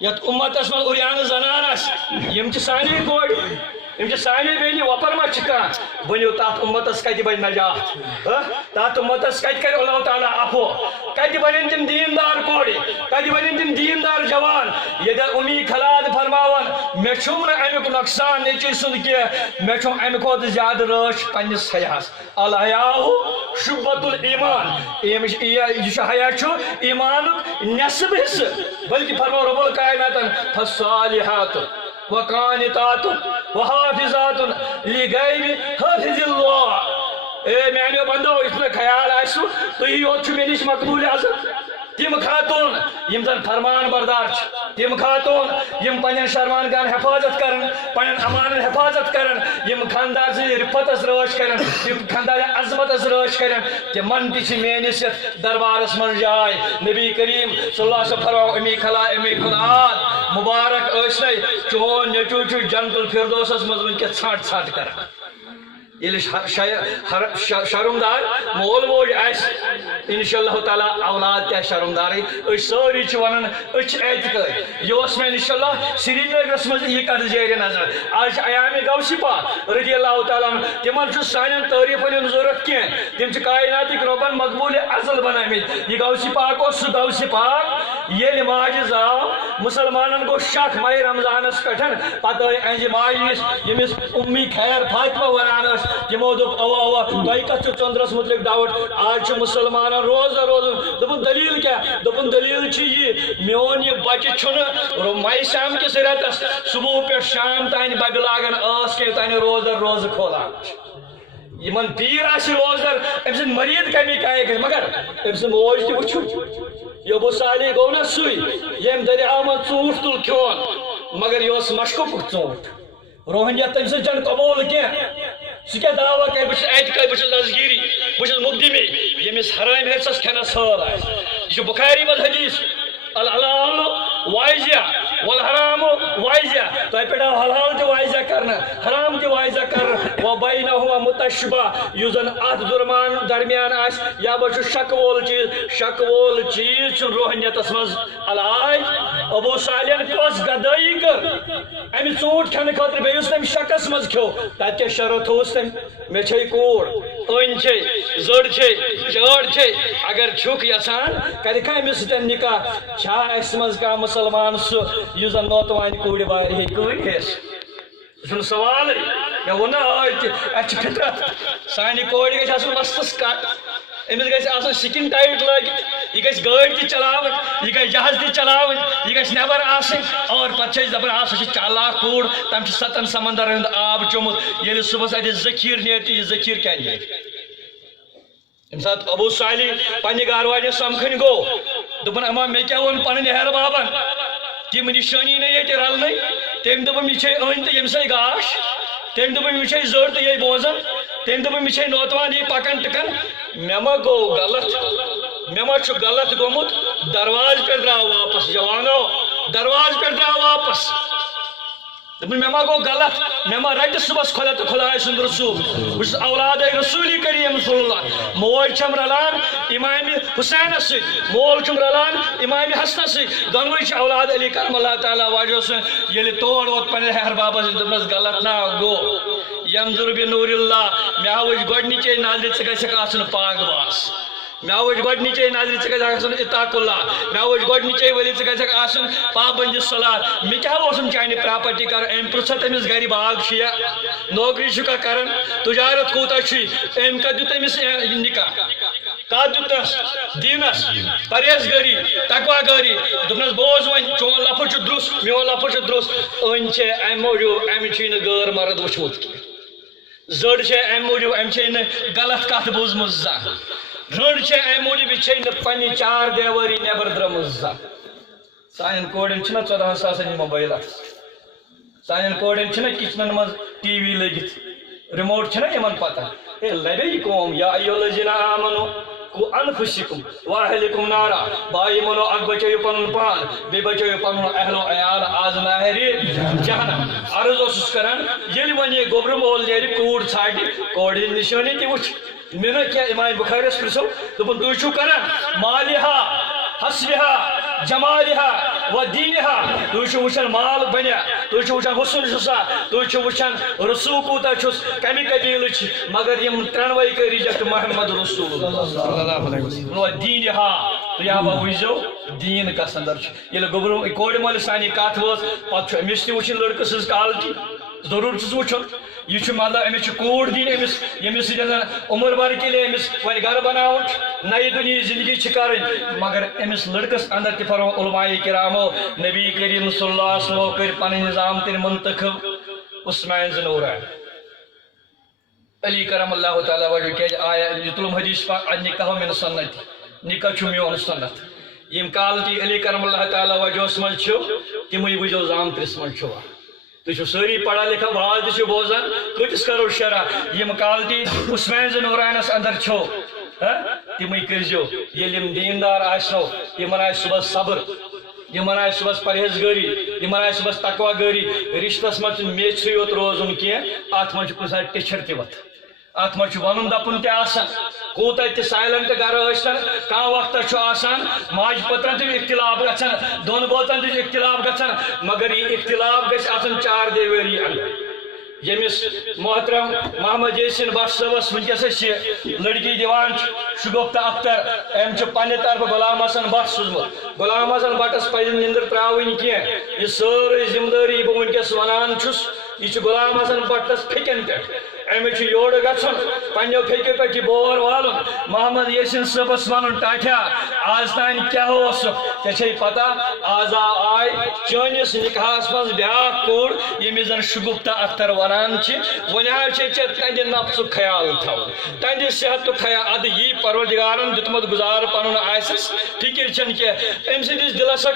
یت امتس من اریان زنان یم سانے کوڑ یم سانے بیلی وپر ما کان ونیو تات امتس کت بن نجات تات امتس کت کر اللہ تعالیٰ عفو کت بنن تم دیندار کوڑ کت بنن تم دیندار جوان یہ امی خلاد فرماون مے چھم نہ امیک نقصان نیچی سن کی مے چھم امہ کھوت زیادہ رش پنس حیاس الحیاء شعبۃ الایمان یہ حیا چھو ایمانک نصف حصہ بلکہ فرمو رب الکائنات فالصالحات وقانتات وحافظات لغیب حافظ اللہ اے میانیو بندو اس میں خیال آسو تو یہ ہوت چھو میں نش مقبول عزت تم خاتون یم زن فرمان بردار تم خاتون یم پنن شرمان گان حفاظت کرن پنن امان حفاظت کرن یم خاندار سے رفت روش کرن یم خاندار عظمت روش کرن تمن تہ میانس دربارس من جائے نبی کریم صلی اللہ علیہ وسلم فرماو امی خلا امی خلاد مبارک ٲسنے چون نیچو چھ جنت الفردوسس مز ونکس ژھانٹ ژھانٹ کران یل شرمدار مول موج آس انشاءاللہ تعالیٰ اولاد تہ شرمدار ساری ونان اعتقاد یہ میں انشاءاللہ سری نگرس مز یہ کت جاری نظر آج ایام غوث پاک رضی اللہ تعالیٰ تمن سان تعریفن ہند ضرورت کی تم کائناتک ربن مقبول ازل بنامت یہ غوث پاک سہ غوث پاک یل ماجہ زاو مسلمانن گو شک ماہ رمضانس پہ پتہ انج ماج نش یمس امی خیر فاطمہ ونان تمو دپ اوا اوا تہ کت ژندرس متعلق ڈاؤٹ آج مسلمان روزہ روزن دپن دلیل کیا دپن دلیل یہ میون یہ بچہ چھن ماہ شام کس رتس صبح پہ شام تان بب لاگان آس کے تان روزدر روز کھولان یمن پیر آس روزدر ام سن مرید کمی کائے مگر ام سن موج تہ وچھو یہ ابو صالح گو نا سوی یم دریا من ژوٗنٛٹھ تُل کھیون مگر یہ مشکوک ژوٗنٛٹھ روحانیت تم سے چن قبول کی سہ دعویٰ کر بہت اعتقاد بہت نظگیری بہت مقدمی یمس حرام حصس کھنس حال یہ بخاری مد حدیث الحلال واضح والحرام واضح تہ پہ حلال تہ واضح کرنا حرام تہ واضح کرنا وبینہما متشبہ یس زن ات درمیان آس یا بہ شک وول چیز روحانیتس مز علاج ابو صالح کس گدائی کر امہ ژوٗنٛٹھ کھنہ خاطر بیٚیہِ یُس تٔمۍ شکس مز کھیو تتہ کیٛاہ شرط اوس تٔمۍ مےٚ چھے کوٗر أنۍ چھے زٔر چھے چٲر چھے اگر چھُکھ یژھان کرِکھا أمِس سۭتۍ نکاح چھا اَسہِ منٛز کانٛہہ مُسلمان سُہ یُس زن نوتوانہِ کوٗرِ وارِ ہیٚکہِ کٲنٛسہِ یہِ چھُنہٕ سوالٕے مےٚ ووٚن نا ٲدۍ تہِ اَسہِ چھِ فطرت سانہِ کورِ گژھِ آسُن مستس کٹ أمِس گژھِ آسُن سِکِن ٹایٹ لٲگِتھ یہ گژھِ گٲڑۍ تہِ چلاوٕنۍ یہ گژھِ جہاز تہِ چلاوٕنۍ یہ گژھِ نٮ۪بر آسٕنۍ اور پتہٕ چھِ أسۍ دپان سۄ چھِ چالاک کوٗر تٔمۍ چھُ 7 سمندرن ہُنٛد آب چوٚمُت ییٚلہِ صُبحس اتہِ ذخیٖرٕ نیرِ تہٕ یہِ ذخیٖرٕ کیٛاہ نیرِ ییٚمہِ ساتہٕ ابو صالح پننہِ گھر والٮ۪ن سمکھٕنۍ گوٚو دوٚپُن اما مےٚ کیٛاہ ووٚن پنٕنۍ ہیٚہر بابن تِم نِشٲنی نہٕ ییٚتہِ رلنٕے تٔمۍ دوٚپُن یہِ چھے أنۍ تہٕ ییٚمہِ گاش تٔمۍ دوٚپُن یہِ چھے زٔر تہٕ یے بوزان تٔمۍ دوٚپُن مےٚ چھے نوتوان یہِ پکان ٹکان مےٚ ما گوٚو غلط مےٚ ما چھُ غلط گوٚمُت درواز پٮ۪ٹھ درٛاو واپس جوانو درواز پٮ۪ٹھ درٛاو واپس دپُن مےٚ ما گوٚو غلط مےٚ ما رٹہِ صُبحس خۄدا تہٕ خۄداے سُنٛد رسوٗل بہٕ چھُس اولادے رسوٗلی کریم صلی اللہ موج چھم رلان امام حسینس سۭتۍ مول چھُم رلان امام حسنس سۭتۍ دۄنوے چھِ اولاد علی کرم اللہ تعالیٰ واجو سُنٛد ییٚلہِ تور ووت پننہِ ہیٚہر بابس دوٚپنس غلط نا گوٚو ینظر بنور اللہ مےٚ وٕچھ گۄڈنِچے نظرِ ژٕ گژھکھ آسُن پاک باس مےٚ وٕچھ گۄڈنِچے نظرِ ژٕ گژھکھ آسُن اتاق اللہ مےٚ وٕچھ گۄڈنِچے ؤری ژٕ گژھکھ آسُن پابندِ صلات مےٚ کیٛاہ اوسُم چانہِ پراپرٹی کرُن أمۍ پرٛژھا تٔمِس گرِ باغ چھُیا نوکری چھُکھا کران تجارت کوٗتاہ چھُے أمۍ کتھ دیُت أمِس نکاح کتھ دیُتنس دیٖنس پرہیزگٲری تقوا گٲری دوٚپنس بوز وۄنۍ چون لفظ چھُ درُس میون لفظ چھُ درُس أنۍ چھے امہِ موٗجوٗب امہِ چھُے نہٕ غٲر مرد وٕچھمُت کینٛہہ زٔر چھے امہِ موٗجوٗب امہِ چھے نہٕ غلط کتھ بوٗزمٕژ زانٛہہ رٔنٛڈ چھے امہِ موٗجوٗب یہِ چھے نہٕ پننہِ چار دیوٲری نٮ۪بر درٛٲمٕژ زانٛہہ سانٮ۪ن کورٮ۪ن چھِنہ 14 ساسن یہِ موبایل اَتھس سانٮ۪ن کورٮ۪ن چھِنہ کچنن منٛز ٹی وی لٔگِتھ رِموٹ چھِنہ یِمن پتہ ہے لبے یہِ قوم یا ایُّہا الذیٖنَ آمَنوٗ قُوا أَنفُسَکُم وَأَہْلِیکُم نارا بھائی ونو اکھ بچٲیِو پنُن پان بیٚیہِ بچٲیِو پنُن اہل و عیال آز ناہرِ جہنم عرض اوسُس کران ییٚلہِ وۄنۍ یہِ گوٚبرٕ مول نیرِ کوٗر ژھانڈِ کورِ ہِنٛز نِشٲنی تہِ وٕچھ مےٚ نہ کینٛہہ امام بخاریس پرژھو دوٚپُن تُہۍ چھِو کران مالِہا حسبِہا جمالها و دینها تو چھو وچھن مال بنیا تو چھو وچھن حسن چھسا تو چھو وچھن رسول کوتا چھس کمی قبیل چھ مگر یم ترنوئی کر ریجیکٹ محمد رسول اللہ صلی اللہ علیہ وسلم و دینها تو یا با ویزو دین کا اندر چھ یہ گبرو کوڑ مول سانی کات وس پت امس تہ وچھن لڑکہ سز کالٹی ضرور چھس وچھن یہ مطلب امس کوڑ دین امس یمس عمر بھر کے لیے امس ون گھر بناؤن نئی دنیا زندگی کریں مگر امس لڑکس اندر تہ فرمو علماء کرامو نبی کریم صلی اللہ علیہ وسلم کر پن نظام تین منتخب عثمان ذنوران علی کرم اللہ تعالی وجہ کہ آیا یتلم حدیث پاک نکاح من سنت نکاح چھ میون سنت یم کالٹی علی کرم اللہ تعالی وجہ من چھو تمے وجو زام ترس من چھو تو ساری پڑھا لکھا باز بوزان کتس کرو شرح یم کالٹی عثمان ذنورانس اندر چھو تمے کرزو یل دیندار آسو یمن آس صبح صبر یمن آس صبح پرہیزگاری یمن آس صبح تقوی گاری رشتس مز میچ یوت روزن کی ات من کن سات ٹچر تہ وت ات من ون دپن تہ آسان کوت تہ سائلنٹ گھر ٲسن کانٛہہ وقت آسان ماج پترن تہ اختلاف گژھان دون بوتن تہ اختلاف گژھان مگر یہ اختلاف گژھِ آسن 4 دیواری اندر یمس محترم محمد یاسین بٹ صبس ونکس لڑکی دیوان شگفتہ اختر ام پنہ طرف غلام حسن بٹ سوزمت غلام حسن بٹس پہ نندر تراؤن کی یہ ساری ذمہ داری بہ ونکس ونان چھس یہ غلام حسن بٹس پھکن پہ امس یور گھن پنو پھکہ پہ بور والن محمد یاسین صبس ون ٹاٹھیا آز تان کیا ژے پتہ آز آئی چٲنِس نکاحس مز بیاکھ کوٗر ییٚمِس زن شگفتہ اختر ونان ون تہندِ نفسُک خیال تھاوُن تہندِ صحتُک خیال ادٕ یی پروردگارن دیُتمُت گزار پنُن آسٮ۪س فکر چھنہٕ کینٛہہ أمۍ سٕنٛدِس دِلس